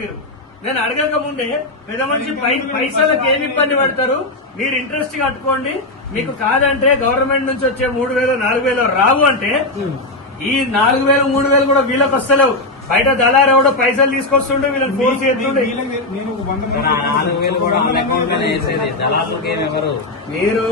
మీరు. నేను అడగక ముందే పెద్ద మనిషి పైసలకు ఏమి ఇబ్బంది పడతారు, మీరు ఇంట్రెస్ట్ కట్టుకోండి, మీకు కాదంటే గవర్నమెంట్ నుంచి వచ్చే 3,000 4,000 రావు అంటే ఈ 4,000 3,000 కూడా వీళ్ళకి వస్తలేవు. బయట దళారు ఎవడో పైసలు తీసుకొస్తుండే వీళ్ళని ఫోర్స్ చేస్తుండే. మీరు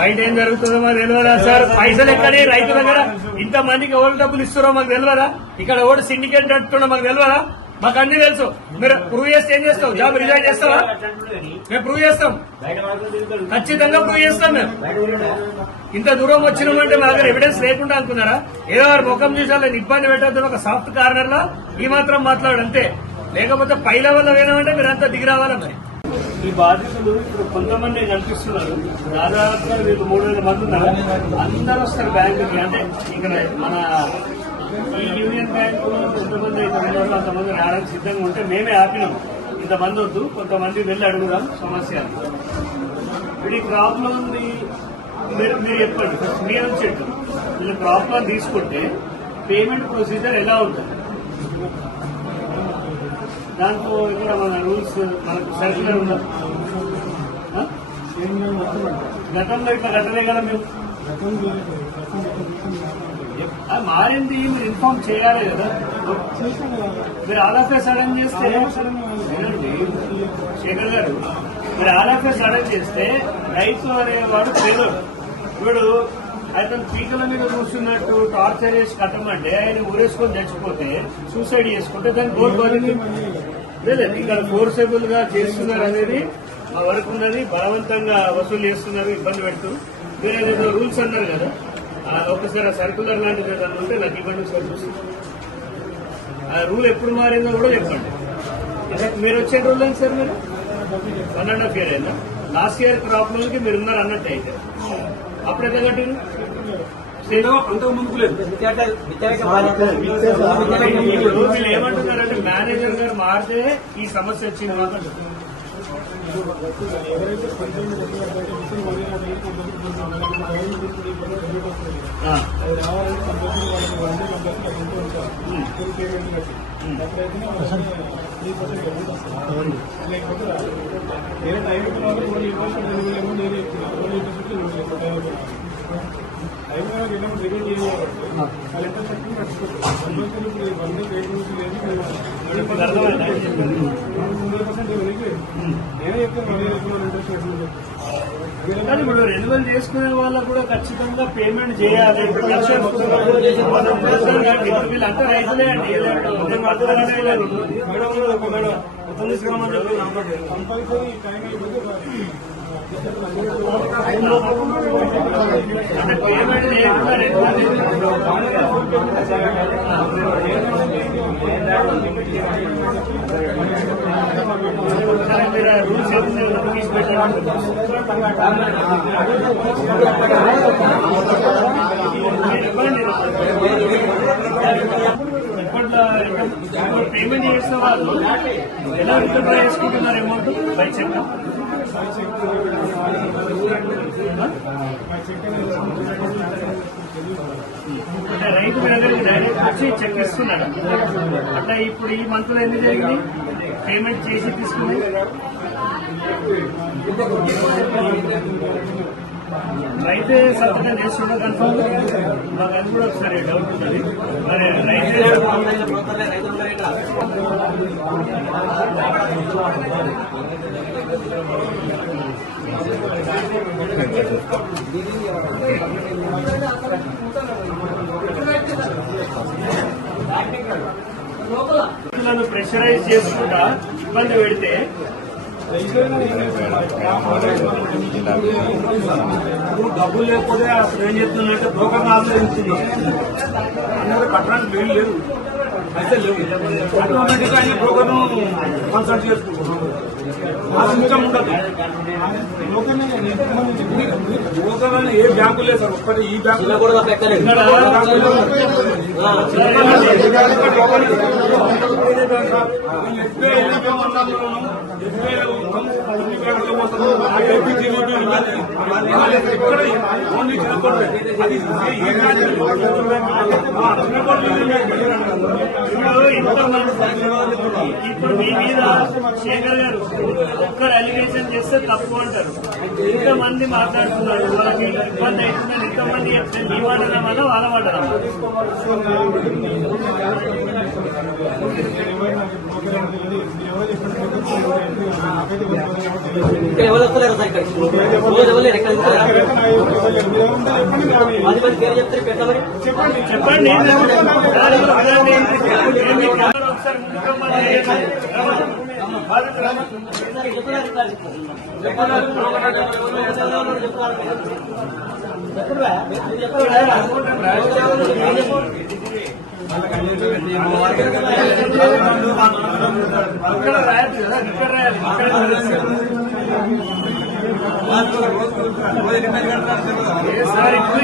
బయట ఏం జరుగుతుందో మాకు తెలియదా సార్? పైసలు ఎక్కడే రైతు దగ్గర ఇంత మందికి ఎవరు డబ్బులు ఇస్తారో మాకు తెలియదా? ఇక్కడ ఎవడు సిండికేట్ నడుతుండో మాకు తెలియదా? మాకు అన్ని తెలుసు. మీరు ప్రూవ్ చేస్తే ఏం చేస్తావు? జాబ్ రిజైన్ చేస్తావా? మేము ప్రూవ్ చేస్తాం, ఖచ్చితంగా ప్రూవ్ చేస్తాం. మేము ఇంత దూరం వచ్చినామంటే మా దగ్గర ఎవిడెన్స్ లేకుండా అనుకున్నారా? ఏదో వారి ముఖం చూసాలని ఇబ్బంది పెట్టద్దు ఒక సాఫ్ట్ కార్నర్ లో ఈ మాత్రం మాట్లాడు అంతే. లేకపోతే పై లెవెల్లో వేయమంటే మీరు అంతా దిగి రావాలా? మరి ఈ బాధితులు ఇప్పుడు కొంతమంది కనిపిస్తున్నారు, దాదాపుగా వీళ్ళు 3,000 మంది ఉన్నారు. అందరూ వస్తారు బ్యాంకుకి. అంటే ఇక్కడ మన ఈ యూనియన్ బ్యాంకు ఎంతమంది అయితే ఉన్నారో అంతమంది రావడానికి సిద్ధంగా ఉంటే మేమే ఆపినాం. ఇంతమంది వద్దు, కొంతమంది వెళ్ళి అడుగుదాం సమస్య. ఇప్పుడు ఈ క్రాప్ లోన్ మీరు చెప్పండి, మీ నుంచి చెప్పండి. వీళ్ళు క్రాప్ లోన్ తీసుకుంటే పేమెంట్ ప్రొసీజర్ ఎలా ఉంటుంది? దాంట్లో ఇక్కడ మన రూల్స్ మనకు సర్క్యులర్ ఉన్నారు. గతంలో ఇట్లా కట్టలే కదా మేము. మారింది, మీరు ఇన్ఫార్మ్ చేయాలి కదా. మీరు ఆల్ ఆఫ్ ఏ సడన్ చేస్తే శేఖర్ గారు, మీరు ఆల్ ఆఫ్ ఏ సడన్ చేస్తే రైతు అనేవాడు పేదోడు. ఇప్పుడు అతను పీకల మీద కూర్చున్నట్టు టార్చర్ చేసి కట్టమంటే ఆయన ఊరేసుకొని చచ్చిపోతే సూసైడ్ చేసుకుంటే దానికి గోల్ బాధ్యత లేదండి. ఇక్కడ ఫోర్సబుల్ గా చేస్తున్నారు అనేది మా వరకు ఉన్నది. బలవంతంగా వసూలు చేస్తున్నారు, ఇబ్బంది పెడుతూ. మీరు ఏదో రూల్స్ అన్నారు కదా, ఒకసారి సర్కులర్ లాంటిది ఏదన్నా ఉంటే నాకు ఇబ్బంది సార్ చూసి ఆ రూల్ ఎప్పుడు మారిందో కూడా చెప్పండి. మీరు వచ్చే రూల్ ఏంటి సార్? మీరు 1.5 year అయినా లాస్ట్ ఇయర్ క్రాప్ లోన్కి మీరు ఉన్నారు అన్నట్టు అయితే అప్పుడు ఎంత కట్టిరు? వీళ్ళు ఏమంటున్నారంటే మేనేజర్ గారు మారితే ఈ సమస్య వచ్చింది మాకు. కానీ ఇప్పుడు రెన్యువల్ చేసుకునే వాళ్ళకు కూడా ఖచ్చితంగా పేమెంట్ చేయాలి. వీళ్ళంతా రైతులే అండి. అంటే పేమెంట్ చేయకుండా మీరు రూల్స్ తీసి పెట్టండి. ఇప్పట్లో పేమెంట్ చేసిన వాళ్ళు ఎలా విత్డ్రా చేసుకుంటున్నారు అమౌంట్? By cheque. అంటే రైతు మీ దగ్గరికి డైరెక్ట్ వచ్చి చెక్ ఇస్తున్నాడు. అంటే ఇప్పుడు ఈ మంత్ లో ఎన్ని జరిగింది పేమెంట్ చేసి తీసుకుని? రైతే సంతకం చేస్తుండే కన్ఫర్మ్. మాకు అది కూడా ఒకసారి డౌట్ ఉన్నది. మరి రైతే ప్రెషరైజ్ చేసుకుంటా ఇబ్బంది పెడితే డబ్బులు లేకపోతే అసలు ఏం చేస్తుందంటే బ్రోకర్ని ఆశ్రయిస్తుంది. అందరూ కట్టడానికి వీలు లేదు, అయితే లేవు. ఆటోమేటిక్ గా బ్రోకర్ను కన్సల్ట్ చేసుకుంటున్నాం. ఆ సిస్టమ్ ఉండదు. బ్రోకర్ అని ఏ బ్యాంకు లేదు సార్. ఒక్కటి ఈ బ్యాంకులో కూడా ఇప్పుడు మీ మీద శేఖర్ గారు ఒక్కరు అలిగేషన్ చేస్తే తప్పు అంటారు. ఇంతమంది మాట్లాడుతున్నారు, వాళ్ళకి ఇబ్బంది అవుతుందని ఇంతమంది చెప్తే మీ వాడడం వల్ల వాళ్ళ వాడడం ఎవరు వస్తలేరు సార్ ఇక్కడ రోజు ఎవరు ఎక్కడ చెప్తారు పెట్టమని చెప్పండి. అక్కడ రాయదు కదా, ఇక్కడ రాయాలి. సార్ ఇప్పుడు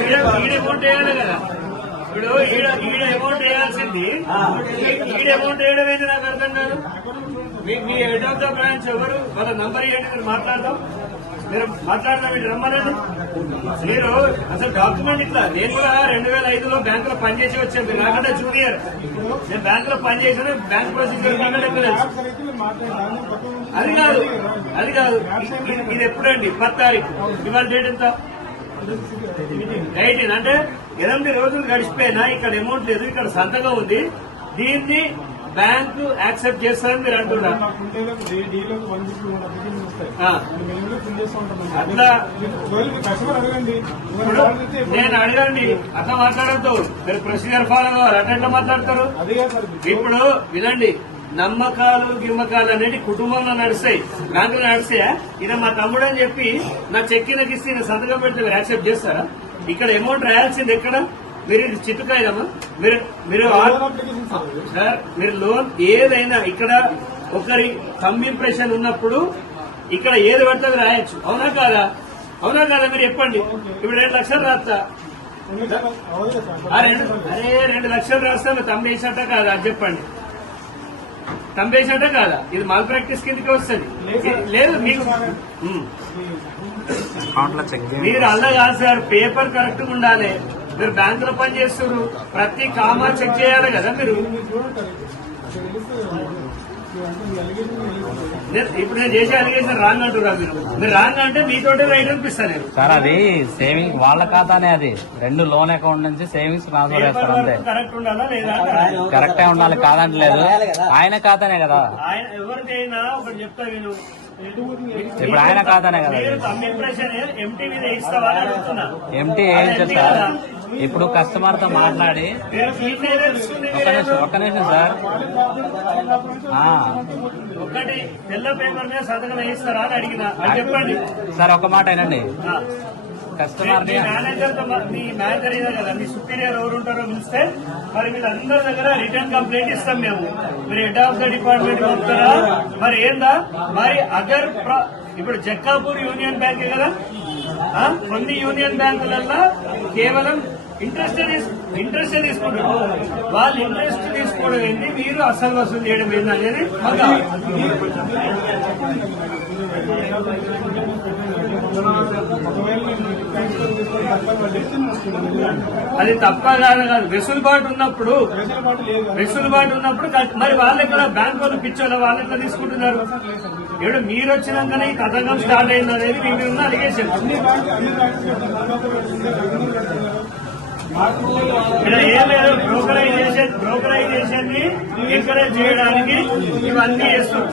నేను అడిగిన అమౌంట్ వేయాలి కదా. ఇప్పుడు ఈడ అమౌంట్ వేయాల్సింది, ఈడ అమౌంట్ వేయడం ఏంటి నాకు అర్థం కాదు. మీ హెడ్ ఆఫ్ ద బ్రాంచ్ ఎవరు, వాళ్ళ నంబర్ ఏంటి, మీరు మాట్లాడదాం. మీరు మాట్లాడదాం, ఇటు రమ్మనండి. మీరు అసలు డాక్యుమెంట్ ఇట్లా, నేను కూడా 2005లో బ్యాంకులో పనిచేసి వచ్చాను. మీరు నాకంటే జూనియర్. నేను బ్యాంకులో పనిచేసాను, బ్యాంక్ ప్రొసీజర్ కాకుండా తెలుసు. అది కాదు ఇది ఎప్పుడండి? 10 తారీఖు. ఇవాళ డేట్ ఎంత? 19. అంటే 8 రోజులు గడిచిపోయినా ఇక్కడ అమౌంట్ లేదు, ఇక్కడ సంతకం ఉంది. దీన్ని బ్యాంకు యాక్సెప్ట్ చేస్తారని మీరు అంటున్నారు. అట్లా నేను అడగండి, అట్లా మాట్లాడద్దు. మీరు ప్రొసీజర్ ఫాలో కావాలి. అట్లా మాట్లాడతారు. ఇప్పుడు వినండి, నమ్మకాలు గిమ్మకాలు అనేది కుటుంబంలో నడుస్తాయి, బ్యాంకులో నడుస్తాయా? ఇది మా తమ్ముడు అని చెప్పి నా చెక్ నాకు ఇస్తే నేను సంతకం పెడితే మీరు యాక్సెప్ట్ చేస్తారా? ఇక్కడ అమౌంట్ రాయాల్సింది ఎక్కడ? మీరు ఇది చిట్టుకాయదమ్మా. మీరు సార్, మీరు లోన్ ఏదైనా ఇక్కడ ఒకరి థంబ్ ఇంప్రెషన్ ఉన్నప్పుడు ఇక్కడ ఏది పడితే అది రాయొచ్చు. అవునా కాదా? మీరు చెప్పండి. ఇప్పుడు 2 లక్షలు రాస్తా, 2 లక్షలు రాస్తా, మీరు థంబ్ వేసినట్ట కాదా? అది చెప్పండి. థంబ్ వేసినట్ట కాదా? ఇది మాల్ ప్రాక్టీస్ కిందకి వస్తుంది. లేదు మీకు మీరు అలా కాదు సార్, పేపర్ కరెక్ట్ గా ఉండాలి. మీరు బ్యాంకులో పని చేస్తున్నారు, ప్రతి కామా చెక్ చేయాలి కదా. మీరు ఇప్పుడు నేను చేసే అలిగేషన్ రాంగ్ అంటున్నారు. మీరు రాంగ్ అంటే మీతోటే రైట్ అనిపిస్తా నేను. సార్ అది సేవింగ్ వాళ్ళ ఖాతానే, అది 2 లోన్ అకౌంట్ నుంచి సేవింగ్స్ ట్రాన్స్ఫర్ చేస్తారు అంతే. కరెక్ట్ ఉండాలా లేదా? కరెక్టే ఉండాలి, కాదంటలేదు. ఆయన ఖాతానే కదా. ఆయన ఎవరికైనా ఒకటి చెప్తా నేను, ఇప్పుడు ఆయన ఖాతానే కదా. ఎంటీ మీద ఇస్తావా అని అడుగుతున్నా. ఎంటీ వేయించదు సార్. ఇప్పుడు కస్టమర్ తో మాట్లాడి ఒక్క నిమిషం సార్, ఒకటి తెల్ల పేపర్ మీద సంతకం వేయిస్తారా అని అడిగినా. అని చెప్పండి సార్. ఒక మాట అయినండి, కస్టమర్ మీ మేనేజర్ అయినా కదా, మీ సుపీరియర్ ఎవరు ఉంటారో పిలిస్తే మరి వీళ్ళందరి దగ్గర రిటర్న్ కంప్లైంట్ ఇస్తాం మేము. మీరు హెడ్ ఆఫ్ ద డిపార్ట్మెంట్ పంపుతారా? మరి ఏందా? మరి అదర్ ఇప్పుడు జక్కాపూర్ యూనియన్ బ్యాంకే కదా, కొన్ని యూనియన్ బ్యాంకులలో కేవలం ఇంట్రెస్ట్ తీసుకుంటారు. వాళ్ళు ఇంట్రెస్ట్ తీసుకోవడం ఏంటి, మీరు అసలు వసూలు చేయడం ఏంటి అనేది అది తప్ప కాదు. వెసులుబాటు ఉన్నప్పుడు మరి వాళ్ళెక్కడ బ్యాంక్ వాళ్ళు పిచ్చోళ్ళ వాళ్ళెక్కడ తీసుకుంటున్నారు? ఇప్పుడు మీరు వచ్చినాకనే ఈ కథకం స్టార్ట్ అయింది అనేది మీ మీద ఉన్న అలిగేషన్. ఇక్కడ ఏం లేదు, బ్రోకరైజేషన్ ని ఎంకరేజ్ చేయడానికి ఇవన్నీ చేస్తున్నారు.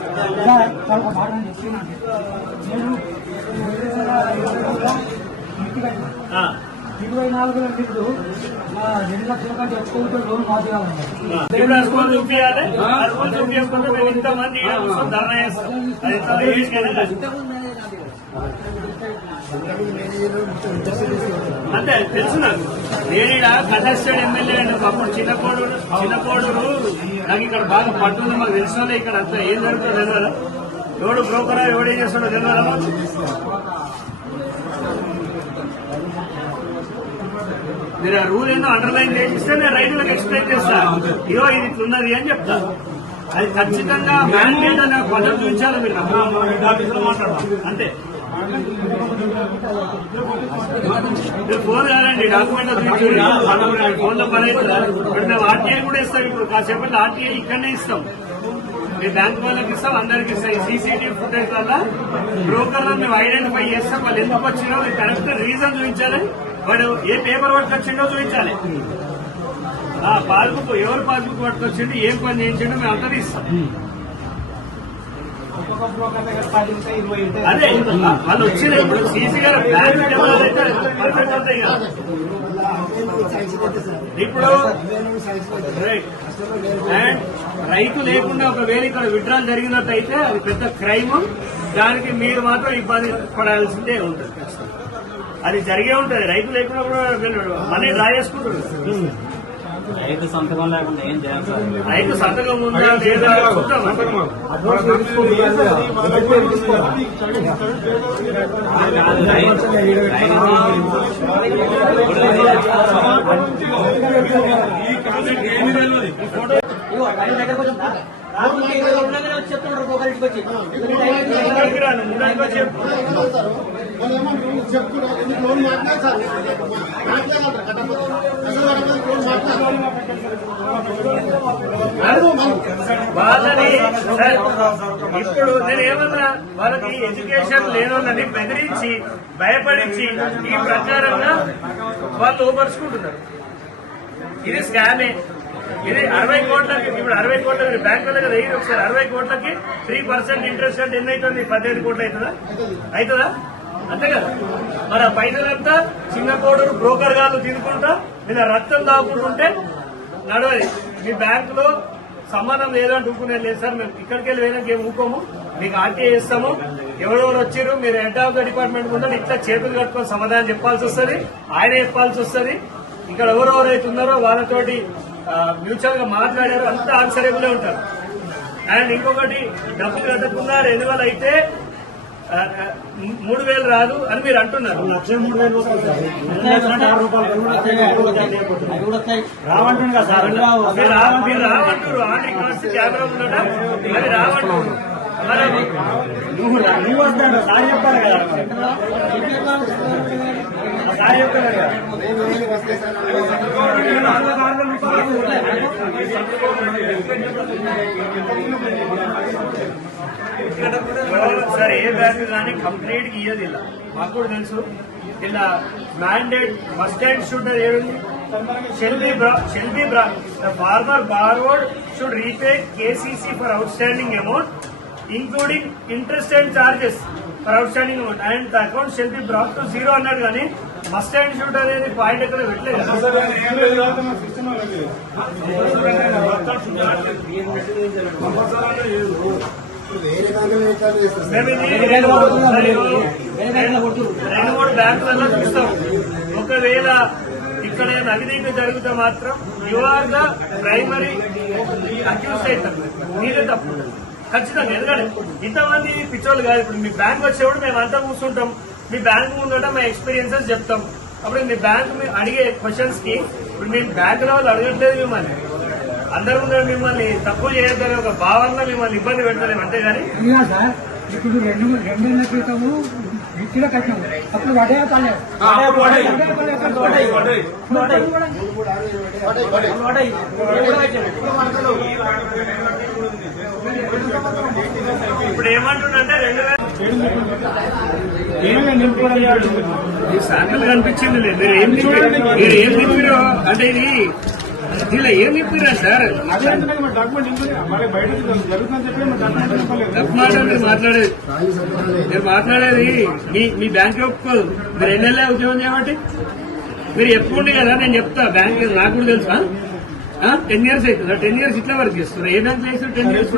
24 గంటలు ఇప్పుడు 2 లక్షల కంటే ఎక్కువ లోన్ మాఫీ కావాలండి. చూపించాలి. చూపించకుండా మేము ఇంతమంది ధర్నా చేస్తాం. అంతే తెలుసు నాకు. నేను ఇక్కడ కంటెస్టెడ్ ఎమ్మెల్యే అండి. అప్పుడు చిన్నకోడూరు నాకు ఇక్కడ బాగా పట్టుంది. మాకు తెలుసు ఇక్కడ అంతా ఏం జరుగుతుందో తెలియదా? ఎవడు బ్రోకరా ఎవడేం చేస్తాడో తెలియదా? మీరు ఆ రూల్ ఏందో అండర్లైన్ చేసిస్తే నేను రైతులకు ఎక్స్ప్లెయిన్ చేస్తా. ఇదో ఇది ఇట్లున్నది అని చెప్తా. అది ఖచ్చితంగా మ్యాండేట్ అనే పద్ధతి చూపించాలి మీరు అంతే. మీరు ఫోన్ కాదండి, డాక్యుమెంట్ ఫోన్ లో పని అవుతుందా? ఇప్పుడు మేము ఆర్టీఐ కూడా ఇస్తాం. ఇప్పుడు కాసేపట్లో ఆర్టీఐ ఇక్కడనే ఇస్తాం. మేము బ్యాంక్ వాళ్ళకి ఇస్తాం, అందరికి ఇస్తాం. ఈ సీసీటీవీ ఫుటేజ్ వల్ల బ్రోకర్లను మేము ఐడెంటిఫై చేస్తాం. వాళ్ళు ఎందుకు వచ్చినో కరెక్ట్ రీజన్ చూపించాలి. వాడు ఏ పేపర్ పట్టుకొచ్చిండో చూపించాలి. ఆ పాస్బుక్ ఎవరు పాస్బుక్ పట్టుకొచ్చిండు, ఏం పని చేయించిండో మేము అంతా ఇస్తాం. అదే వాళ్ళు వచ్చింది ఇప్పుడు సీసీ గారు బ్యాంక్ కెమెరాలు అయితే పర్ఫెక్ట్ ఉంటాయి కదా. ఇప్పుడు అండ్ రైతు లేకుండా ఒకవేళ ఇక్కడ విడ్రాల్ జరిగినట్టయితే అది పెద్ద క్రైమ్. దానికి మీరు మాత్రం ఇబ్బంది పడాల్సిందే ఉంటుంది. అది జరిగే ఉంటుంది. రైతు లేకుండా కూడా మనీ డ్రా చేసుకుంటారు. రైతు సంతకం లేకుండా ఏం చేయాలి సార్? రైతు సంతకం ఉందా లేదా చూద్దాం. వాళ్ళని ఇప్పుడు నేను ఏమన్నా వాళ్ళకి ఎడ్యుకేషన్ లేనోళ్ళని బెదిరించి భయపడించి ఈ ప్రకారంగా వాళ్ళు లోపరుచుకుంటున్నారు. ఇది స్కామే. ఇది 60 కోట్లకి ఇప్పుడు 60 కోట్లకి బ్యాంక్ వాళ్ళకి వెయ్యి ఒకసారి 60 కోట్లకి 3% ఇంట్రెస్ట్ అంటే ఎన్ని అవుతుంది? 18 కోట్లు అవుతుందా? అంతే కదా. మరి ఆ పైసలంతా చిన్న కోడలు బ్రోకర్ గారు తినుకుంటా మీద రక్తం దాక్కుంటుంటే నడవది. మీ బ్యాంకులో సంబంధం లేదంటే ఊరుకునేది లేదు సార్. మేము ఇక్కడికి వెళ్ళి వేయడానికి ఏం ఊకోము. మీకు ఆర్టీఐ ఇస్తాము. ఎవరెవరు వచ్చారు మీరు హెడ్ ఆఫ్ ద డిపార్ట్మెంట్ ముందు ఇట్లా చేతులు కట్టుకొని సమాధానం చెప్పాల్సి వస్తుంది. ఆయన చెప్పాల్సి వస్తుంది. ఇక్కడ ఎవరెవరైతే ఉన్నారో వాళ్ళతోటి మ్యూచువల్ గా మాట్లాడారు అంతా ఆన్సరబులే ఉంటారు. అండ్ ఇంకొకటి డబ్బులు కట్టకుండా 2000 అయితే 3000 రాదు అని మీరు అంటున్నారు. మీరు రావంటారు. ఆన్ రికార్డ్స్ కెమెరా ఉండటం అది రావంటారు. నువ్వు వస్తాడు సార్ చెప్తారు కదా. సార్ చెప్తారు కదా. సార్ ఏ బ్యాంక్ కానీ కంప్లీట్ గా ఇయ్యదు. ఇలా మాకు కూడా తెలుసు. ఇలా మ్యాండేట్ ఫస్ట్ టైం షుడ్ ఏముంది? shall be the farmer borrowed should repay KCC for outstanding amount including interest and charges for outstanding amount and the account shall be brought to zero అన్నాడు. కానీ must and should అనేది point ఎక్కడ పెట్టలేదు. మేము ఇది 2-3 బ్యాంకులలో చూస్తాం. ఒకవేళ ఇక్కడ అవినీతి జరిగితే మాత్రం you are the primary accuse అవుతారు. మీరే తప్పు ఖచ్చితంగా. ఎందుకంటే ఇంతమంది పిచ్చోళ్ళు కాదు. ఇప్పుడు మీ బ్యాంక్ వచ్చేవాడు మేము అంతా కూర్చుంటాం. మీ బ్యాంక్ ముందట మా ఎక్స్పీరియన్సెస్ చెప్తాం. అప్పుడు మీ బ్యాంక్ అడిగే క్వశ్చన్స్ కి ఇప్పుడు మేము బ్యాంక్ లో వాళ్ళు అడగట్లేదు. మిమ్మల్ని అందరూ ముందు మిమ్మల్ని తక్కువ చేయొద్దని ఒక భావనలో మిమ్మల్ని ఇబ్బంది పెడతలేము. అంతేగాని సార్ ఇప్పుడు 2 నెలల క్రితము విత్తిలో కట్టినాము. అప్పుడు వడే పడలేదు. ఇప్పుడు ఏమంటుండంటే 2000 శాంపిల్ కనిపించింది. మీరు ఏం చెప్పారో అంటే ఇది ఇలా ఏం చెప్పారా సార్? తప్పు మాట మీరు మాట్లాడేది మీ బ్యాంక్ ఒప్పుకోదు. మీరు ఎన్నెల్లా ఉద్యోగం చేయమంటే మీరు చెప్పుకోండి కదా. నేను చెప్తా బ్యాంక్ నాకు కూడా తెలుసా. 10 years అవుతుందా? 10 years ఇట్లా వర్క్ చేస్తున్నారు. ఏ బ్యాంక్ చేస్తారు 10 years?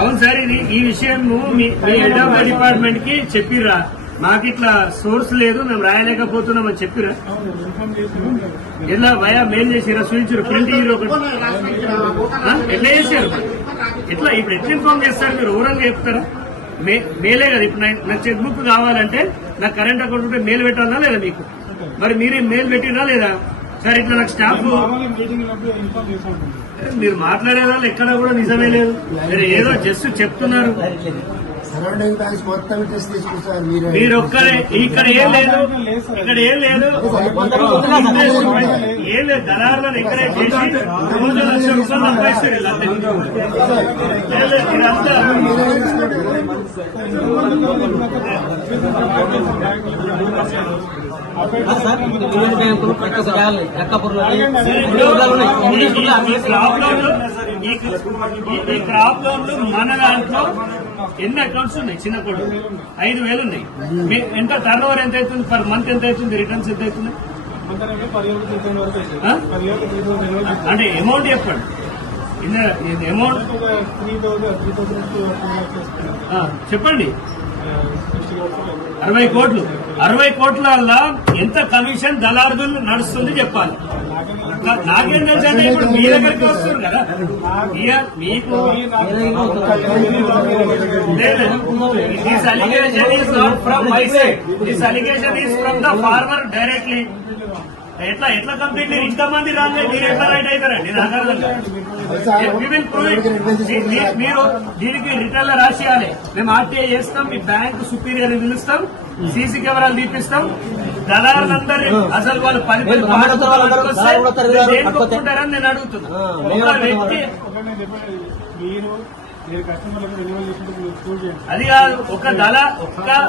అవును సార్. ఇది ఈ విషయం మీ హెడ్ ఆఫ్ ద డిపార్ట్మెంట్ కి చెప్పిర్రా? మాకు ఇట్లా సోర్స్ లేదు మేము రాయలేకపోతున్నామని చెప్పిరా? ఎలా భయా మెయిల్ చేసిరా? చూపించారు ప్రింట్ హీరో ఎట్లా చేశారు? ఎట్లా ఇప్పుడు ఎట్లా ఇన్ఫార్మ్ చేస్తారు? మీరు ఓవరాల్ గా చెప్తారా? మేలే కదా. ఇప్పుడు నాకు చెక్ బుక్ కావాలంటే నాకు కరెంట్ అకౌంట్ ఉంటే మెయిల్ పెట్టాలా లేదా మీకు? మరి మీరే మెయిల్ పెట్టినా లేదా? సార్ ఇట్లా నాకు స్టాఫ్ మీరు మాట్లాడే వాళ్ళు ఎక్కడా కూడా నిజమే లేదు. మీరు ఏదో జస్ట్ చెప్తున్నారు. సరౌండింగ్ బ్యాంక్స్ మొత్తం టెస్ట్ తీసుకుంటారు మీరు. మీరు ఒక్కరే ఇక్కడ ఏం లేదు, ఇక్కడ ఏం లేదు, ఏం లేదు. దళారులను ఎంకరేజ్ చేసి రోజు ₹1,00,000 సంపాదిస్తారు వీళ్ళంతా. ఇదంతా ఈ క్రాప్ లోన్లు మన దాంట్లో ఎన్ని అకౌంట్స్ ఉన్నాయి? చిన్న కొడు 5,000 ఉన్నాయి. ఎంత టర్న్ ఓవర్ ఎంత అవుతుంది? పర్ మంత్ ఎంత అవుతుంది? రిటర్న్స్ ఎంత అవుతుంది? అంటే అమౌంట్ చెప్పండి. అమౌంట్ చెప్పండి. 60 కోట్లు. 60 కోట్ల ఎంత కమిషన్ దళారులు నడుస్తుంది చెప్పాలి. నాకేం తెలుసు అంటే ఇప్పుడు మీ దగ్గరికి వస్తుంది కదా. మీకు this allegation is not from my side. This allegation is from the farmer directly. ఎట్లా కంప్లీట్ ఇంతమంది రాలే మీరు ఎట్లా రైట్ అవుతారండి? నాకు అర్థం కాదు. మీరు దీనికి రిటర్న్ రాసియాలి. మేము ఆర్టీఐ చేస్తాం, మీ బ్యాంకు సుపీరియర్ పిలుస్తాం, సీసీ కెమెరాలు తీపిస్తాం. దళారులందరూ అసలు వాళ్ళు 10 కొట్టుకుంటారని నేను అడుగుతున్నా. ఒక వ్యక్తి అది కాదు, ఒక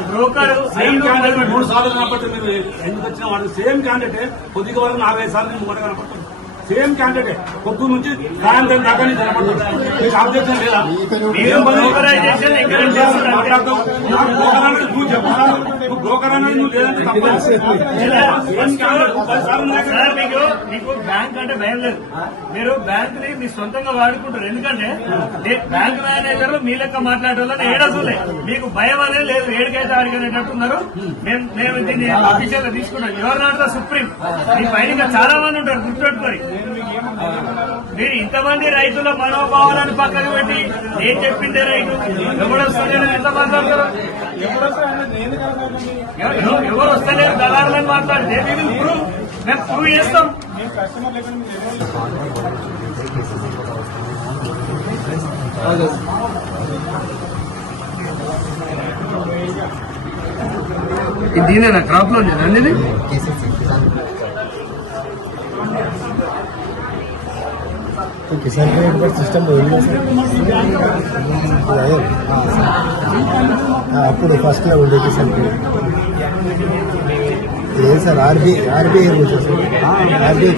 బ్రోకర్ 3 సార్లు కనపడితే మీరు ఎందుకు వచ్చిన వాడు సేమ్ క్యాండిడేట్. కొద్దిగా వరకు 4-5 సార్లు నేను కూడా కనపడుతుంది. సేమ్ క్యాండిడేట్ పొద్దు నుంచి సాయంత్రం దాకా నుంచి కనపడుతుంది. మీకు అబ్జెక్షన్ లేదా? బ్రోకరైజేషన్ ఎంకరేజ్ చేస్తున్నారు. నువ్వు చెప్పాలా? నువ్వు బ్రోకర్ అనేది నువ్వు లేదంటే తప్ప. సార్ మీకు బ్యాంక్ అంటే భయం లేదు. మీరు బ్యాంక్ ని మీ సొంతంగా వాడుకుంటారు. ఎందుకంటే బ్యాంక్ మేనేజర్ మీ లెక్క మాట్లాడాలని ఏడసలే. మీకు భయం అనేది లేదు. ఏడికైతే అడిగినట్టున్నారు. మేము దీన్ని అఫీషియల్ గా తీసుకున్నాం. ఎవరు నాట్ ద సుప్రీం. మీ పైన ఇంకా చాలా మంది ఉంటారు, గుర్తుపెట్టుకొని. మీరు ఇంతమంది రైతుల మనోభావాలను పక్కన పెట్టి ఏం చెప్పిందే రైతు ఎవరు వస్తలేరు? ఎంత మాట్లాడతారు? ఎవరు వస్తలేరు? దళారులని మాట్లాడితే మేము ప్రూవ్ చేస్తాం. దీనేనా క్రాప్ లో అన్ని किसान क्रेडिट कार्ड सिस्टम అప్పుడు ఫస్ట్ లో ఉండే కిసాన్ క్రెడిట్ లేదు sir. RBI rules sir. RBI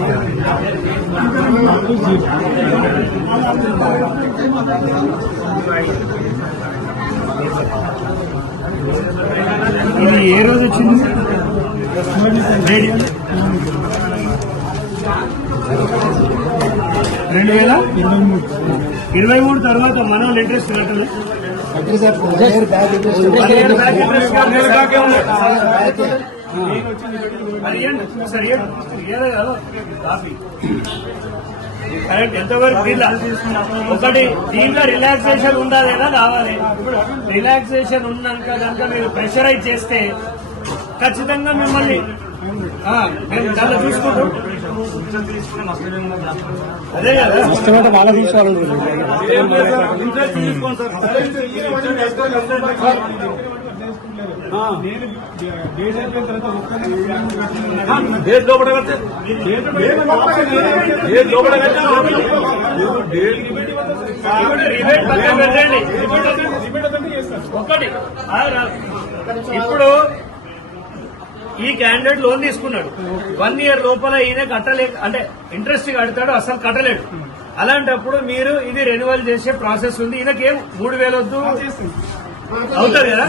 ఇది ఏ రోజు వచ్చింది? 2023 తర్వాత మన వాళ్ళు ఇంట్రెస్ట్ కట్టలేదు. కరెక్ట్. ఎంతవరకు ఒకటి దీంట్లో రిలాక్సేషన్ ఉండాలేనా కావాలి? రిలాక్సేషన్ ఉన్నాక కనుక మీరు ప్రెషరైజ్ చేస్తే ఖచ్చితంగా మిమ్మల్ని మేము దాంట్లో చూసుకుంటాం. అదే కదా ఇష్టమైతే వాళ్ళ తీసుకోవాలి. డేట్ లోపల కడితే రిబేట్ పక్కన పెట్టండి. ఒకటి ఇప్పుడు ఈ క్యాండిడేట్ లోన్ తీసుకున్నాడు. 1 year లోపల ఈయన కట్టలేక అంటే ఇంట్రెస్ట్ కడతాడు, అసలు కట్టలేడు. అలాంటప్పుడు మీరు ఇది రెన్యువల్ చేసే ప్రాసెస్ ఉంది. ఈయనకేం 3,000 వద్దు అవుతుంది కదా.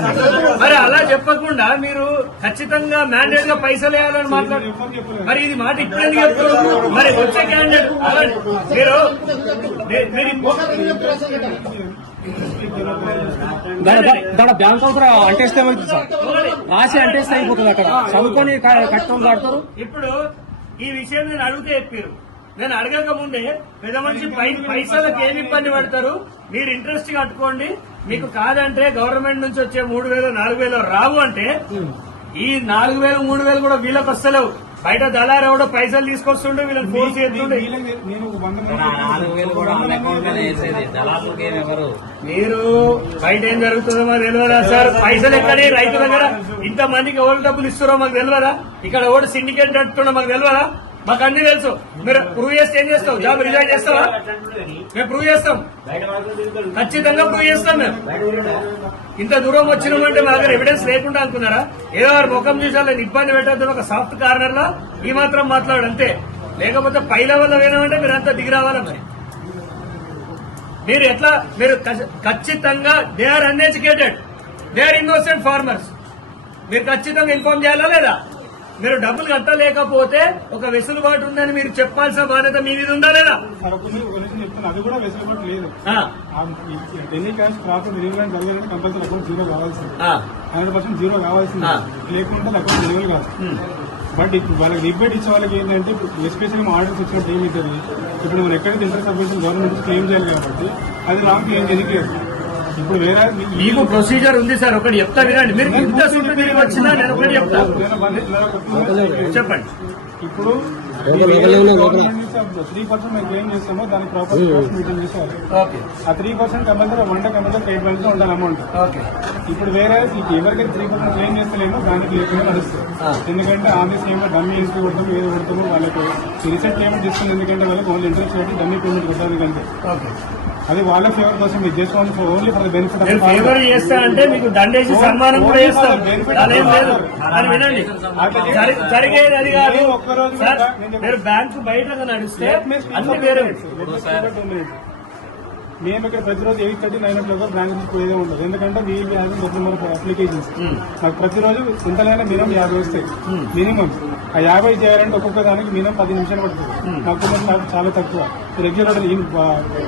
మరి అలా చెప్పకుండా మీరు ఖచ్చితంగా మ్యాండేట్ గా పైసలు వేయాలని మాట్లాడు. మరి ఇది మాట ఇప్పుడు ఎందుకు చెప్తున్నారు? మరి వచ్చే క్యాండిడేట్ మీరు బ్యాంక్ అవసరం అంటేస్తే ఏమవుతుంది సార్? రాసి అంటేస్తే అయిపోతుంది. అక్కడ చదువుకొని కట్టడం కడతారు. ఇప్పుడు ఈ విషయం నేను అడిగితే చెప్పారు. నేను అడగక ముందే పెద్ద మనిషి పైసలకు ఏమి ఇబ్బంది పడతారు, మీరు ఇంట్రెస్ట్ కట్టుకోండి, మీకు కాదంటే గవర్నమెంట్ నుంచి వచ్చే 3,000 4,000 రావు అంటే ఈ 4,000 3,000 కూడా వీళ్ళకి వస్తలేవు. బయట దళారు ఎవడో పైసలు తీసుకొస్తుండే వీళ్ళని ఫోర్స్ చేస్తుండే. నేను 4,000 కూడా ఆన్ అకౌంట్ లోనే వేసేది, దళారులకు ఏమి ఎవరు. మీరు బయట ఏం జరుగుతుందో మాకు తెలియదా సార్? పైసలు ఎక్కడే రైతు దగ్గర ఇంత మందికి ఎవరు డబ్బులు ఇస్తారో మాకు తెలియదా? ఇక్కడ ఎవరు సిండికేట్ నడుతుండో మాకు తెలియదా? మాకు అన్ని తెలుసు. మీరు ప్రూవ్ చేస్తే ఏం చేస్తావు? జాబ్ రిజైన్ చేస్తావా? మేము ప్రూవ్ చేస్తాం, ఖచ్చితంగా ప్రూవ్ చేస్తాం. మేము ఇంత దూరం వచ్చినామంటే మా దగ్గర ఎవిడెన్స్ లేకుండా అనుకున్నారా? ఏదో వారి ముఖం చూసాలని ఇబ్బంది పెట్టద్దు ఒక సాఫ్ట్ కార్నర్ లో ఈ మాత్రం మాట్లాడు అంతే. లేకపోతే పై లెవెల్లో వేయమంటే మీరు అంతా దిగి రావాలా? మరి మీరు ఎట్లా? మీరు ఖచ్చితంగా they are uneducated, they are innocent farmers. మీరు ఖచ్చితంగా ఇన్ఫార్మ్ చేయాలా లేదా? మీరు డబ్బులు కట్టలేకపోతే ఒక వెసులుబాటు ఉందని మీరు చెప్పాల్సిన బాధ్యత మీ మీద ఉందా లేదా? చెప్తాను, అది కూడా వెసులుబాటు లేదు. ఢిల్లీ క్యాష్ క్రాప్ రిలీవ్ జరగాలంటే కంపల్సరీ అకౌంట్ జీరో కావాల్సింది, 100% జీరో కావాల్సింది. లేకుంటే అకౌంట్ రిలీవ్ కాదు. బట్ ఇప్పుడు వాళ్ళకి రిబేట్ ఇచ్చే వాళ్ళకి ఏంటంటే ఎస్పెషల్లీ ఆర్డర్స్ వచ్చినప్పుడు ఏమి అవుతుంది, ఇప్పుడు మనం ఎక్కడైతే ఇంటర్ సబ్మిషన్ గవర్నమెంట్ క్లెయిమ్ చేయాలి కాబట్టి అది రాంగ్ క్లెయిమ్ ఎదిగలేదు. ఇప్పుడు వేరే మీకు ప్రొసీజర్ ఉంది సార్, ఒకటి చెప్తా వినండి. మీరు ఇంత సూట్ తిరిగి వచ్చినా నేను ఒకటి చెప్తా, చెప్పండి. ఇప్పుడు 3% మేము క్లెయిమ్ చేస్తామో దాని ప్రాపర్ మీటింగ్ చేసేవాళ్ళు. ఆ 3% కంపల్సరీ 1 కంపల్సరీ స్టేట్ బ్యాంక్ లో ఉండాలి అమౌంట్. ఇప్పుడు వేరే ఎవరికైతే 3% క్లెయిమ్ చేస్తలేమో దానికి లేకుండా నడుస్తుంది. ఎందుకంటే ఆమె సేమ్ డమ్మీ ఇంటికి కొడతాము, ఏదో కొడతాము, వాళ్ళకి రీసెంట్ పేమెంట్ ఇస్తుంది. ఎందుకంటే వాళ్ళకి ఓన్లీ ఇంట్రెస్ట్ పెట్టి డమ్మీ పేమెంట్ కొట్టడానికి అంతే. అది వాళ్ళ ఫేవర్ కోసం మీరు చేసుకోవాలి, only for the benefit. Favour చేస్తా అంటే మీకు దండేసి సన్మానం కూడా చేస్తాం, అదేం లేదు అని వినండి. జరిగేది అది కాదు సార్. మీరు బ్యాంకు బయట నడిస్తే అన్ని వేరే. మేము ఇక్కడ ప్రతిరోజు 8:30 9 o'clock బ్యాంక్ నుంచి పోయేదే ఉండదు. ఎందుకంటే వీళ్ళు అప్లికేషన్స్ నాకు ప్రతిరోజు ఇంతలైనా మినిమం 50 వస్తాయి. మినిమం ఆ 50 చేయాలంటే ఒక్కొక్క దానికి మినిమం 10 నిమిషాలు పడుతుంది. నాకు చాలా తక్కువ. రెగ్యులర్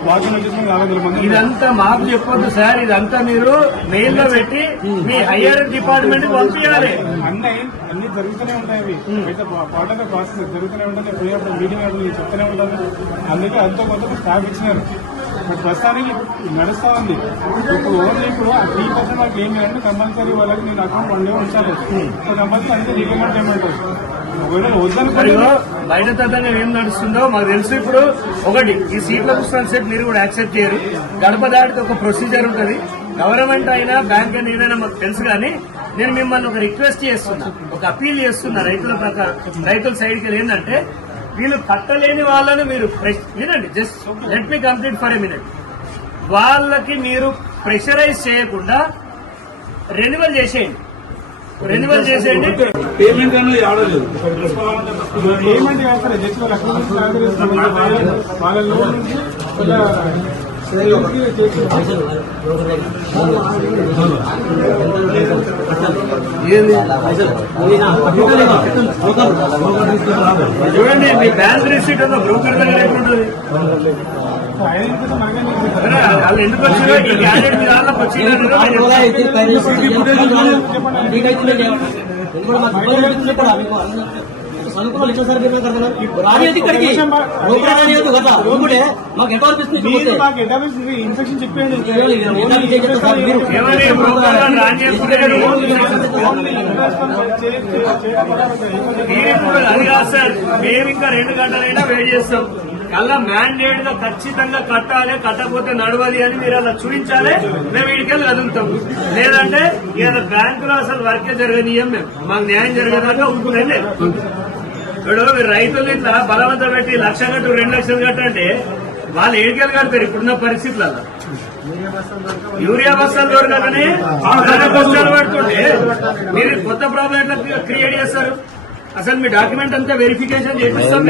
వాకింగ్ వచ్చేసి 50 మంది. ఇదంతా మాకు చెప్పొద్దు సార్, ఇదంతా మీరు మెయిల్ లో పెట్టి మీ హైయర్ డిపార్ట్మెంట్ కి పంపించాలి. అన్ని జరుగుతూనే ఉంటాయి. అవి అయితే పార్ట్ ఆఫ్ ద ప్రాసెస్ జరుగుతూనే ఉంటుంది. పోయేప్పుడు మీటింగ్ అప్పుడు చెప్తూనే ఉంటాను. అందుకే అంతో కొంత స్టాఫ్ ఇచ్చినారు. బట్ ప్రస్తుతానికి నడుస్తా ఉంది. ఇప్పుడు ఓన్లీ ఇప్పుడు ఆ 3% వాళ్ళకి ఏం చేయాలంటే కంపల్సరీ వాళ్ళకి నేను అకౌంట్ 1 day ఉంచాలి. సో కంపల్సరీ అంతే రీపేమెంట్ పేమెంట్. ఒకవేళ వద్దనుకోండి బయట తతంగా ఏం నడుస్తుందో మాకు తెలుసు. ఇప్పుడు ఒకటి ఈ సీట్ల పుస్తకాల సెట్ మీరు కూడా యాక్సెప్ట్ చేయరు. గడప దాటితే ఒక ప్రొసీజర్ ఉంటుంది. గవర్నమెంట్ అయినా బ్యాంక్ అయినా ఏదైనా మాకు తెలుసు. కానీ నేను మిమ్మల్ని ఒక రిక్వెస్ట్ చేస్తున్నా, ఒక అపీల్ చేస్తున్నా రైతుల సైడ్కి వెళ్ళి ఏంటంటే వీళ్ళు కట్టలేని వాళ్ళని మీరు వినండి. Just let me complete for a minute. వాళ్ళకి మీరు ప్రెషరైజ్ చేయకుండా రెన్యువల్ చేసేయండి. పేమెంట్ అనేది ఆడలేదు. పేమెంట్ కాదు జస్ట్ వాళ్ళ అకౌంట్ వాళ్ళ లోన్ నుంచి చూడండి, మీ బ్యాంక్ రిసీట్ ఉన్న బ్రోకర్ దగ్గర ఎక్కడుంటుంది? వాళ్ళు ఎందుకు వచ్చినా ఈ క్యాండిడేట్ మీ దాంట్లోకి ఇన్స్ట్రక్షన్ చెప్పండి. అది కాదు సార్, మేము ఇంకా 2 గంటలైనా వెయిట్ చేస్తాం. కల్లా మ్యాండేట్ గా ఖచ్చితంగా కట్టాలి, కట్టకపోతే నడవాలి అని మీరు అలా చూపించాలి. మేము వీడికెళ్ళి కదులుతాం. లేదంటే ఇక బ్యాంకులో అసలు వర్కే జరగనీయం. మేము మాకు న్యాయం జరగదాకా ఉంటుందండి. ఇప్పుడు మీరు రైతులు ఇట్లా బలవంతం పెట్టి 1 లక్ష కట్టు 2 లక్షలు కట్టంటే వాళ్ళు ఏడికెళ్ళి కడతారు ఇప్పుడున్న పరిస్థితులలో. యూరియా బస్తాలు దొరకగానే బస్తాలు పడుతుంటే మీరు కొత్త ప్రాబ్లం ఎట్లా క్రియేట్ చేస్తారు? అసలు మీ డాక్యుమెంట్ అంతా వెరిఫికేషన్ చేపిస్తాం.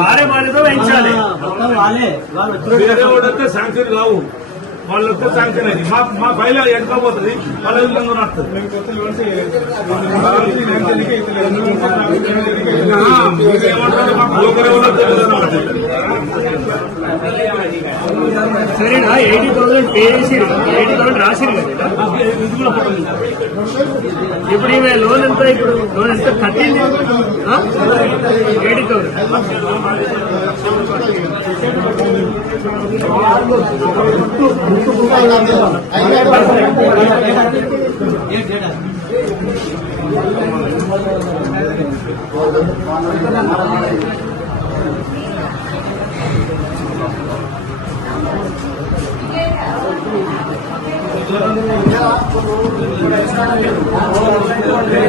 వారే వాళ్ళతో వేయించాలి. వేరే వాడితే శాంక్షన్ కావు. వాళ్ళు వస్తే శాంక్షన్ అయింది మా ఫైల్ ఎక్కకపోతుంది వాళ్ళ విధంగా నడుస్తుంది. మేము కొత్త లోన్స్ మీరేమంటారు మాకు బ్రోకర్ ఎవరో తెలియదు. సరేనా 80,000 పే చేసి 80,000 రాసిరు కదా. ఇప్పుడు ఈమె లోన్ ఎంత, ఇప్పుడు లోన్ ఎంత కట్టింది 80,000.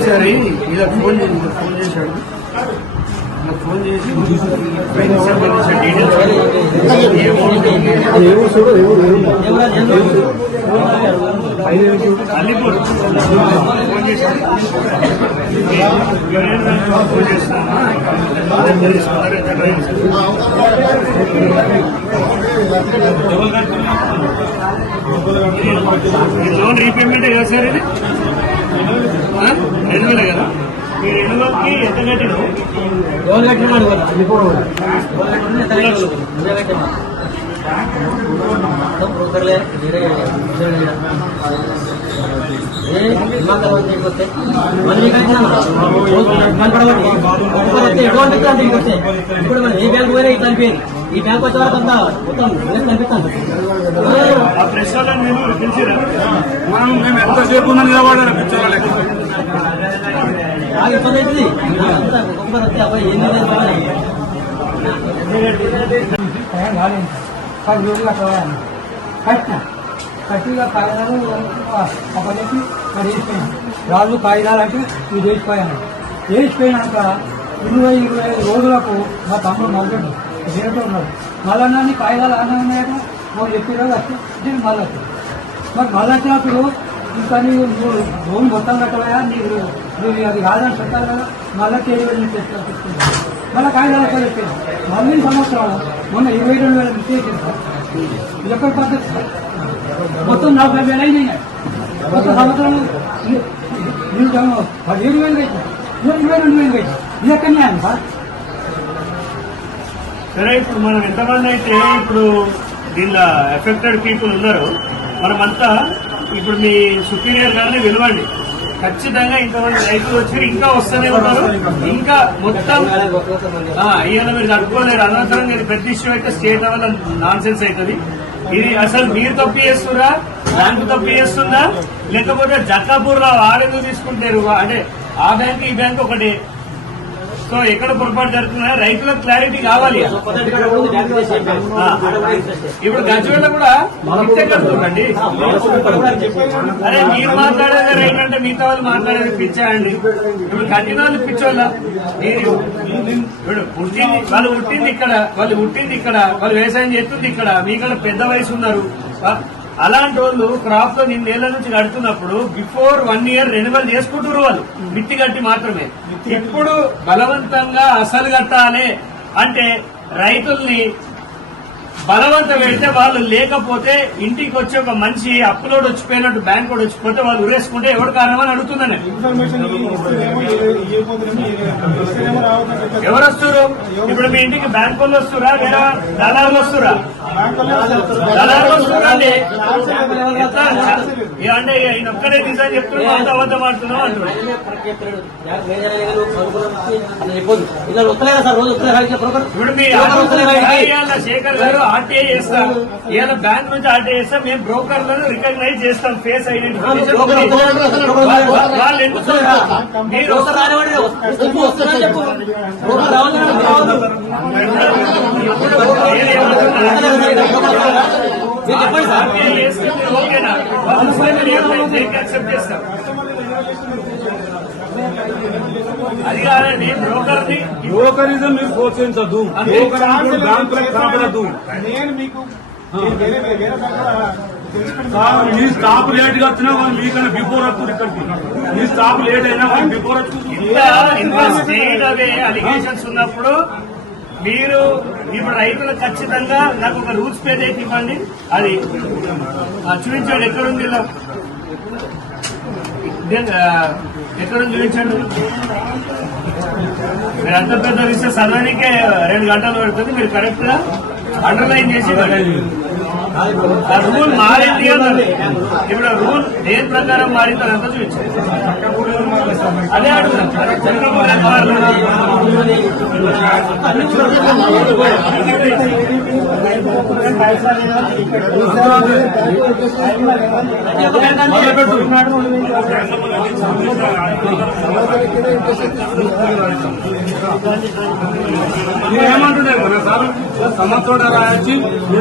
సరే ఇలా ఫోన్ చేశాడు, నాకు ఫోన్ చేసి డీటెయిల్స్ అల్లిపూర్ ఫోన్ చేశాడు. ఫోన్ చేస్తాను లోన్ రీపేమెంట్ కదా సార్ ఇది 2,000 కదా. మీ 2,000కి ఎంత కట్టిన లోన్ కట్టినాడు బ్రోకర్లే వేరే ఇప్పుడు మనం ఏ బ్యాంకు పోయినా ఇట్లా అనిపోయింది. ఈ బ్యాంక్ వచ్చే వరకు అంతా మొత్తం కనిపిస్తాను. ఆ ప్రెస్ వాళ్ళని మీరు తెలిసిరా? మేము ఎంతసేపు నిలబడాలి పిచ్చోళ్ళ బాగా ఇబ్బంది అవుతుంది. ఒక్కొక్కరు వస్తే అబ్బాయి ఏం లేదు 10 రోజులు అట్లా కట్టిన కట్టిగా కాగితాలు అప్పటికి మరి వేసిపోయాను. రాజు కాగితాలు అంటే ఇది వేసిపోయినాక 20-25 రోజులకు మా తమ్ముడు మళ్ళీ వేరేటో ఉన్నాడు. మళ్ళీ కాగితాలు అన్నీ ఉన్నాయట వాళ్ళు చెప్పిన వచ్చి మళ్ళీ వచ్చాడు. మరి మళ్ళీ వచ్చినప్పుడు ఇంకా నీవు లోన్ మొత్తం కట్టవా, నీకు అది కాదని చెప్పాలి కదా. మళ్ళీ తెలియదు తెచ్చుకుంది. మళ్ళీ కాగితాలు చెప్పాను. మళ్ళీ సంవత్సరాలు మొన్న 22,000 చేసింది. ఇది ఎక్కడ పద్ధతి సార్? మొత్తం 40,000 అయినాయి. మొత్తం సంవత్సరం 17,000 అయితే 22,000 అయితే ఇది ఎక్కడనే అండి సార్? సరే, ఇప్పుడు మనం ఎంతమంది అయితే ఇప్పుడు దీనిలో ఎఫెక్టెడ్ పీపుల్ ఉన్నారు, మనమంతా ఇప్పుడు మీ సుపీరియర్ గారిని పిలవండి. ఖచ్చితంగా ఇంతమంది రైతులు వచ్చి ఇంకా వస్తూనే ఉన్నారు. ఇంకా మొత్తం ఇవాళ మీరు జరుపుకోలేరు. అనవసరంగా ఇది పెద్ద ఇష్యూ అయితే స్టేట్ లెవెల్ నాన్ సెన్స్ అవుతుంది. ఇది అసలు మీరు తప్పు చేస్తురా, బ్యాంకు తప్పు చేస్తుందా, లేకపోతే జక్కాపూర్ లో ఆడెందుకు తీసుకుంటారు? అంటే ఆ బ్యాంక్ ఈ బ్యాంక్ ఒకటి. సో ఎక్కడ పొరపాటు జరుగుతున్నా రైతులకు క్లారిటీ కావాలి. ఇప్పుడు గజ్వేల్లో కూడా ఇంతే కడుతుందండి. అరే మీరు మాట్లాడేది రైట్ అంటే మిగతా వాళ్ళు మాట్లాడేది పిచ్చాయండి. ఇప్పుడు కట్టిన వాళ్ళు పిచ్చోళ్ళ. మీరు ఇప్పుడు వాళ్ళు పుట్టింది ఇక్కడ, వాళ్ళు వ్యవసాయం చేస్తుంది ఇక్కడ, మీకన్నా పెద్ద వయసు ఉన్నారు. అలాంటి వాళ్ళు క్రాప్ లో 2 ఏళ్ల నుంచి కడుతున్నప్పుడు బిఫోర్ 1 year రెన్యువల్ చేసుకుంటున్నారు. వాళ్ళు మిత్తి కట్టి మాత్రమే. ఇప్పుడు బలవంతంగా అసలు కట్టాలి అంటే రైతుల్ని బలవంతం పెడితే వాళ్ళు, లేకపోతే ఇంటికి వచ్చి ఒక మనిషి అప్లోడ్ వచ్చిపోయినట్టు బ్యాంక్ కూడా వచ్చిపోతే వాళ్ళు ఉరేసుకుంటే ఎవరు కారణమని అడుగుతున్నాను. ఎవరు వస్తారు ఇప్పుడు మీ ఇంటికి? బ్యాంక్ వాళ్ళు వస్తురా, వేరే దళారులు వస్తురా? దళారులు వస్తురా అండి. అంటే ఈయన ఒక్కడే డిజైన్ చెప్తున్నాం, అంత అబద్ధం ఆడుతున్నాం అంటున్నాం. ఇప్పుడు మీ శేఖర్ గారు ఆర్టీఐ చేస్తాం, ఇవాళ బ్యాంక్ నుంచి ఆర్టీఐ చేస్తాం, మేము బ్రోకర్లను రికగ్నైజ్ చేస్తాం, ఫేస్ ఐడెంటిఫికేషన్. వాళ్ళు ఎందుకు మీరు ఆర్టీఐ చేస్తే మీరు ఓకేనా? యాక్సెప్ట్ చేస్తాం. అది కాదండి, బ్రోకరిజం మీరు ప్రోత్సహించద్దు, బ్యాంకులకు కనపడద్దు. నేను మీకు మీ స్టాప్ లేట్ గా వచ్చినా వాళ్ళు మీకన్నా బిఫోర్ వస్తుంది. ఇక్కడికి మీ స్టాప్ లేట్ అయినా వాళ్ళు బిఫోర్ వస్తుంది. ఇంకా స్టేట్ అవే అలిగేషన్స్ ఉన్నప్పుడు మీరు ఇప్పుడు రైతులకు ఖచ్చితంగా నాకు ఒక రూల్స్ పేజ్ అయితే ఇవ్వండి. అది చూపించండి ఎక్కడుంది ఇలా ఎక్కడుంది చూపించండి. మీరు అంత పెద్ద విషయం చదవడానికే 2 గంటలు పడుతుంది. మీరు కరెక్ట్ గా అండర్లైన్ చేసి ఆ రూల్ మారింది అన్నారు. ఇప్పుడు రూల్ దేని ప్రకారం మారింది అదంతా చూపించారు. అదే అడుగుతాం ఏమంటున్నారు కదా సార్ సంవత్సరం రాయొచ్చి